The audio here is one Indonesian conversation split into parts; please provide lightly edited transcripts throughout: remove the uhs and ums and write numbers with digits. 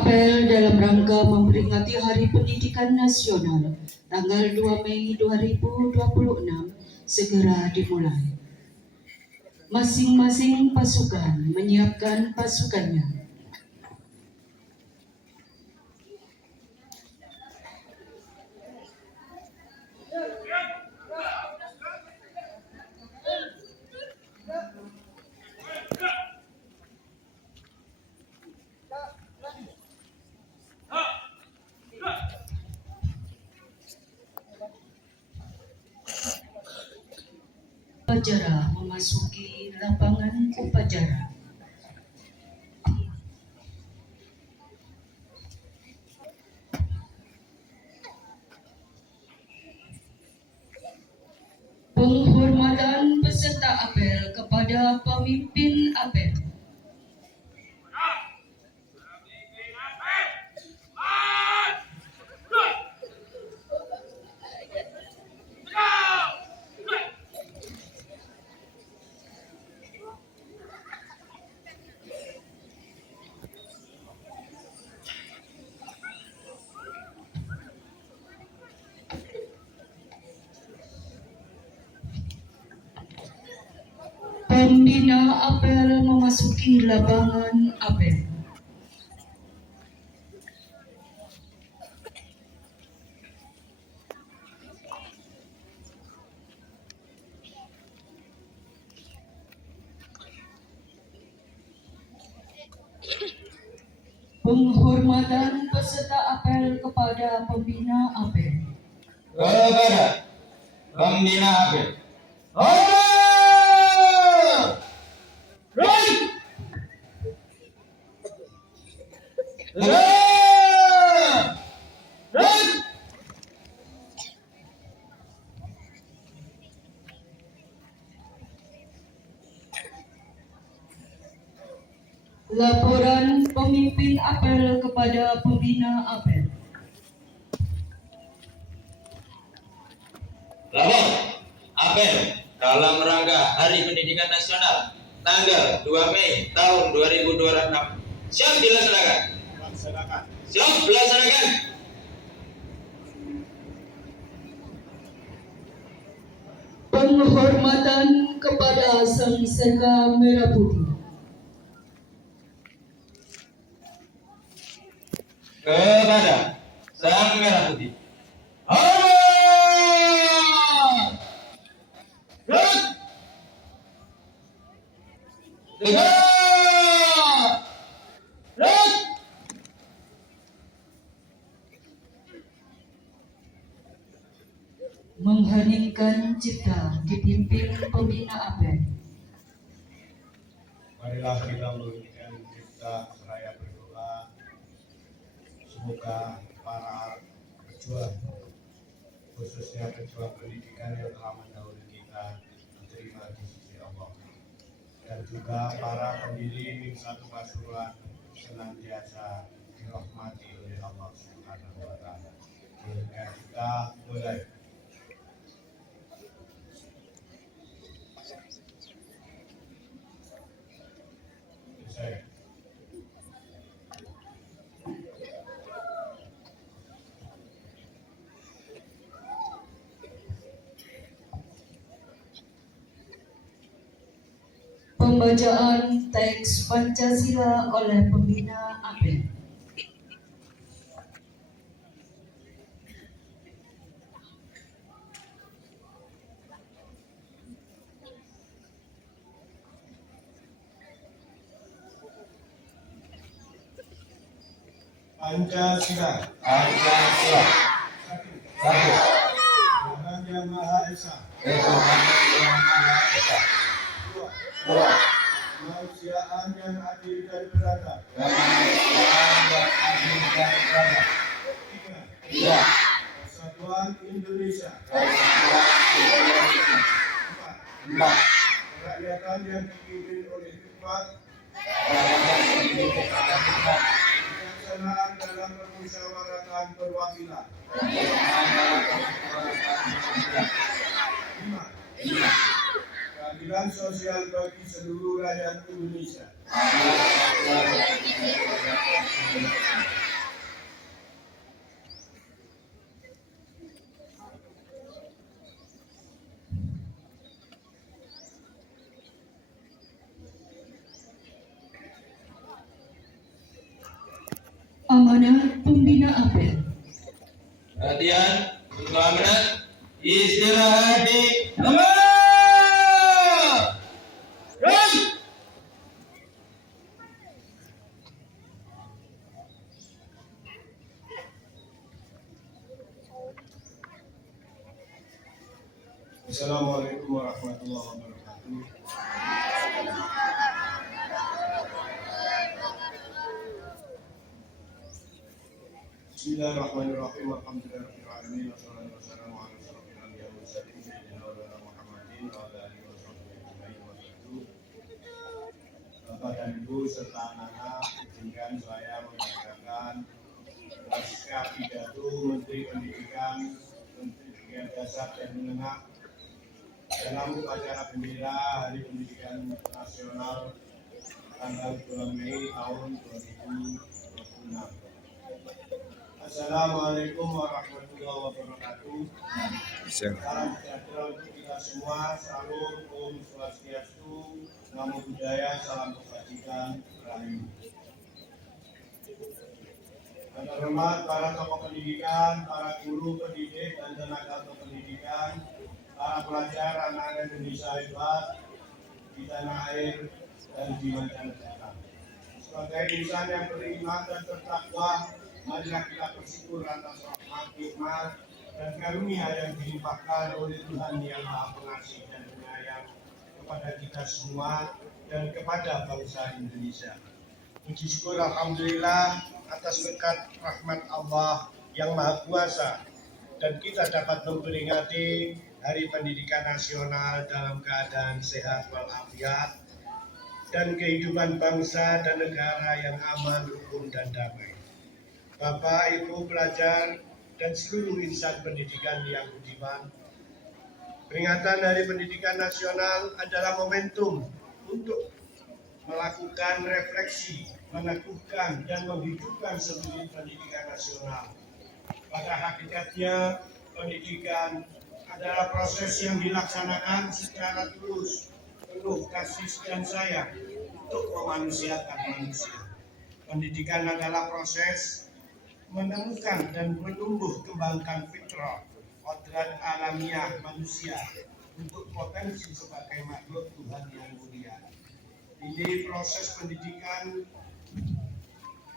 apel dalam rangka memperingati Hari Pendidikan Nasional tanggal 2 Mei 2026 segera dimulai. Masing-masing pasukan menyiapkan pasukannya. Upacara memasuki lapangan upacara. Penghormatan peserta apel kepada pemimpin apel. Pembina apel memasuki lapangan apel. Penghormatan peserta apel kepada pembina apel. Kepada pembina apel. Laporan pemimpin apel kepada pembina apel. Lapor apel dalam rangka Hari Pendidikan Nasional tanggal 2 Mei tahun 2026 siap dilaksanakan. Siap dilaksanakan. Penghormatan kepada Sang Saka Merah Putih. Kepada Sang Merah Putih. Mengheningkan cipta dipimpin pembina apel. Marilah kita menghentikan cipta seraya berdoa. Semoga para pejuang, khususnya pejuang pendidikan yang telah mendahului kita, diterima di sisi Allah. Dan juga para pendiri Ming Satu Pasuruan senantiasa dirahmati oleh Allah Subhanahu wa Ta'ala. Sehingga kita mulai. Pembacaan teks Pancasila oleh pembina apel. Pancasila. Pancasila. Satu. Tuhan Yang Maha Esa. Tuhan Yang Maha Esa. Dua. Kemanusiaan yang adil dan beradab. Kemanusiaan yang adil dan beradab. Tiga. Persatuan Indonesia. Persatuan Indonesia. Empat. Kerakyatan yang dipimpin oleh hikmat. Kebijaksanaan dalam permusyawaratan perwakilan. Lima. keadilan sosial bagi seluruh rakyat Indonesia. Amanah Pembina Apel. Perhatian, untuk amanat, istirahat di tempat. Terus. Assalamualaikum warahmatullahi wabarakatuh. Bismillahirrahmanirrahim. Alhamdulillahirabbil alamin. Wassalatu wassalamu ala asyrofil anbiya'i wal mursalin sayyidina wa maulana Muhammadin wa ala alihi wa sahbihi ajma'in wa ba'du. Bapak dan Ibu serta anak-anak, izinkan saya membacakan naskah pidato Menteri Pendidikan, Menteri Pendidikan Dasar dan Menengah dalam upacara bendera Hari Pendidikan Nasional tanggal 2 Mei tahun 2026. Assalamualaikum warahmatullahi wabarakatuh. Salam sejahtera untuk kita semua. Salam Om Swastiastu, Namo Buddhaya, salam kebajikan, Rahayu. Yang terhormat para tokoh pendidikan, para guru pendidik dan tenaga pendidikan, para pelajar anak Indonesia hebat di tanah air dan di mancanegara. Sebagai insan yang beriman dan bertakwa, marilah kita bersyukur atas rahmat, nikmat, dan karunia yang dilimpahkan oleh Tuhan yang Maha Pengasih dan Penyayang kepada kita semua dan kepada bangsa Indonesia. Puji syukur alhamdulillah atas berkat rahmat Allah yang Maha Kuasa dan kita dapat memperingati Hari Pendidikan Nasional dalam keadaan sehat walafiat dan kehidupan bangsa dan negara yang aman, rukun, dan damai. Bapak, Ibu, pelajar, dan seluruh insan pendidikan yang budiman, peringatan Hari Pendidikan Nasional adalah momentum untuk melakukan refleksi, meneguhkan, dan menghidupkan spirit pendidikan nasional. Pada hakikatnya, pendidikan adalah proses yang dilaksanakan secara tulus, penuh kasih dan sayang untuk memanusiakan manusia. Pendidikan adalah proses menemukan dan menumbuh kembangkan fitrah, kodrat alamiah manusia untuk potensi sebagai makhluk Tuhan yang mulia. Ini proses pendidikan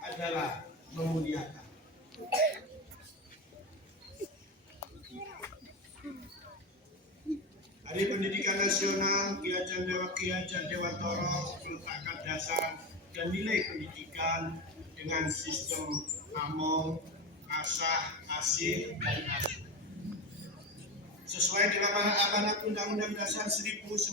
adalah memuliakan. Hari Pendidikan Nasional Ki Hajar Dewantara meletakkan dasar dan nilai pendidikan dengan sistem among, asah, asih, dan asuh. Sesuai dengan amanat Undang-Undang Dasar 1945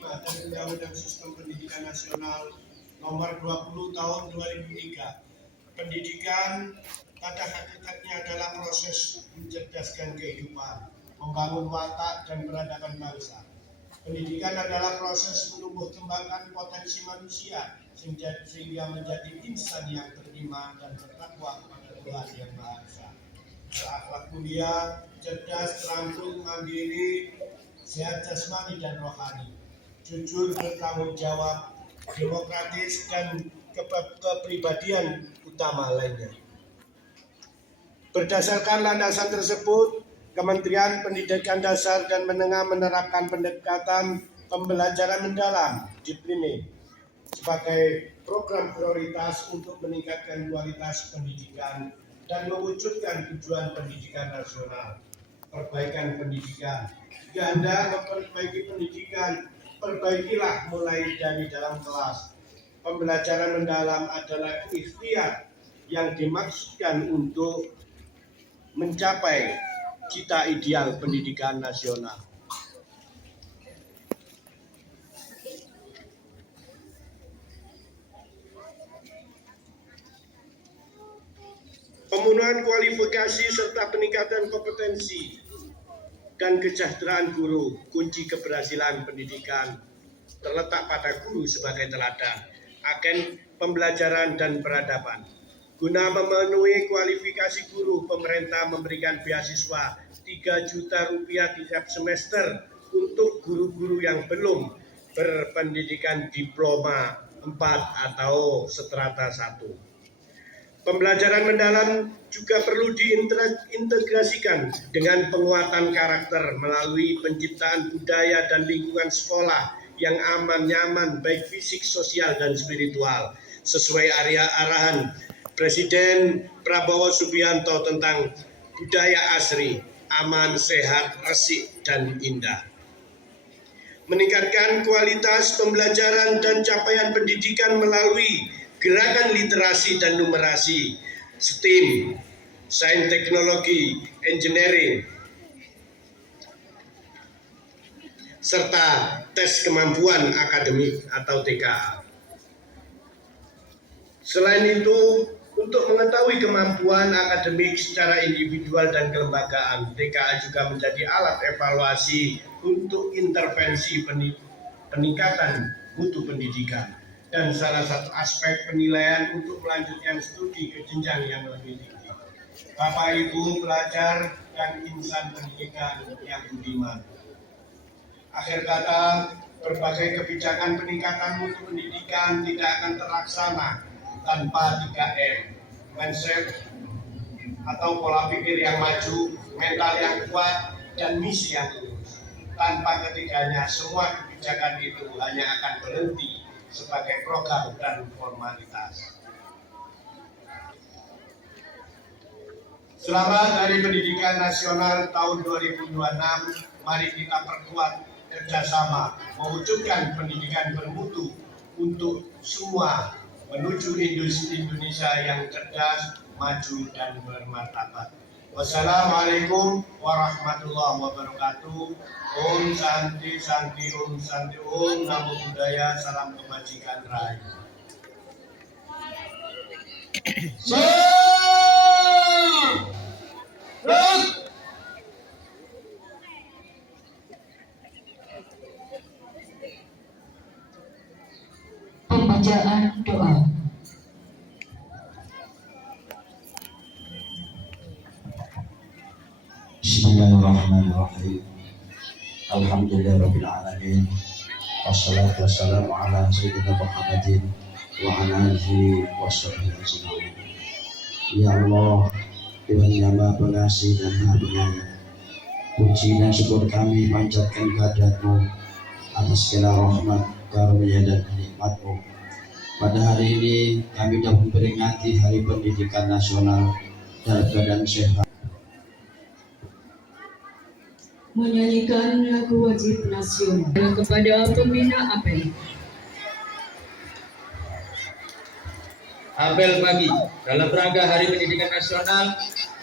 dan Undang-Undang Sistem Pendidikan Nasional Nomor 20 Tahun 2003, pendidikan pada hakikatnya adalah proses mencerdaskan kehidupan, membangun watak dan peradaban bangsa. Pendidikan adalah proses menumbuh kembangkan potensi manusia sehingga menjadi insan yang beriman dan bertakwa kepada Tuhan yang Maha Esa. Berakhlak mulia, cerdas, terampil, mandiri, sehat jasmani dan rohani, jujur, bertanggung jawab, demokratis, dan kepribadian utama lainnya. Berdasarkan landasan tersebut, Kementerian Pendidikan Dasar dan Menengah menerapkan pendekatan pembelajaran mendalam (disiplin) sebagai program prioritas untuk meningkatkan kualitas pendidikan dan mewujudkan tujuan pendidikan nasional. Perbaikan pendidikan. Jika Anda memperbaiki pendidikan, perbaikilah mulai dari dalam kelas. Pembelajaran mendalam adalah ikhtiar yang dimaksudkan untuk mencapai cita ideal pendidikan nasional. Pemenuhan kualifikasi serta peningkatan kompetensi dan kesejahteraan guru, kunci keberhasilan pendidikan terletak pada guru sebagai teladan, agen pembelajaran dan peradaban. Guna memenuhi kualifikasi guru, pemerintah memberikan beasiswa 3 juta rupiah tiap semester untuk guru-guru yang belum berpendidikan diploma 4 atau strata 1. Pembelajaran mendalam juga perlu diintegrasikan dengan penguatan karakter melalui penciptaan budaya dan lingkungan sekolah yang aman, nyaman, baik fisik, sosial, dan spiritual, sesuai arahan Presiden Prabowo Subianto tentang budaya asri, aman, sehat, resik, dan indah. Meningkatkan kualitas pembelajaran dan capaian pendidikan melalui gerakan literasi dan numerasi, STEAM, Sains, Teknologi, Engineering, serta tes kemampuan akademik atau TKA. Selain itu, untuk mengetahui kemampuan akademik secara individual dan kelembagaan, TKA juga menjadi alat evaluasi untuk intervensi peningkatan mutu pendidikan dan salah satu aspek penilaian untuk melanjutkan studi ke jenjang yang lebih tinggi. Bapak Ibu pelajar dan insan pendidikan yang budiman. Akhir kata, berbagai kebijakan peningkatan mutu pendidikan tidak akan terlaksana tanpa 3M, mindset atau pola pikir yang maju, mental yang kuat, dan misi yang lurus. Tanpa ketiganya, semua kebijakan itu hanya akan berhenti sebagai program dan formalitas. Selamat Hari Pendidikan Nasional tahun 2026, mari kita perkuat kerjasama mewujudkan pendidikan bermutu untuk semua menuju Indonesia yang cerdas, maju, dan bermartabat. Wassalamualaikum warahmatullahi wabarakatuh. Om Santi Santi Om Santi Om. Namo Buddhaya. Salam kebajikan rahayu. Pembacaan doa. Bismillahirrahmanirrahim. Alhamdulillahirabbil alamin. Wassalatu wassalamu ala sayyidina Muhammadin wa ala alihi washabbihi ajma'in. Ya Allah, Tuhan yang Maha Pengasih dan Maha Penyayang, puji dan syukur kami panjatkan kehadirat-Mu atas segala rahmat, karunia dan nikmat-Mu. Pada hari ini kami dapat memperingati Hari Pendidikan Nasional dalam keadaan sehat. Menyanyikan lagu wajib nasional kepada pembina apel. Apel pagi dalam rangka Hari Pendidikan Nasional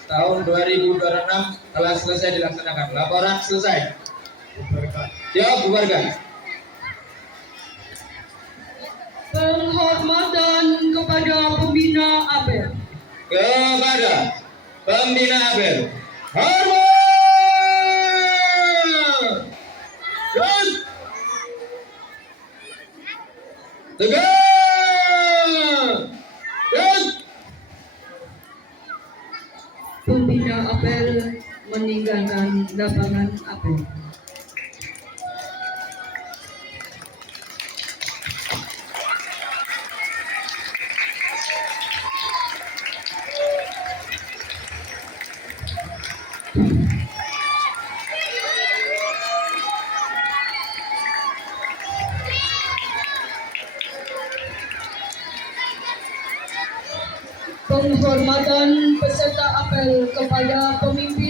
tahun 2026 telah selesai dilaksanakan. Laporan selesai. Siap, bubarkan. Penghormatan kepada pembina apel. Kepada pembina apel, hormat. Terus. Tegak. Terus. Pembina apel meninggalkan lapangan apel. Penghormatan peserta apel kepada pemimpin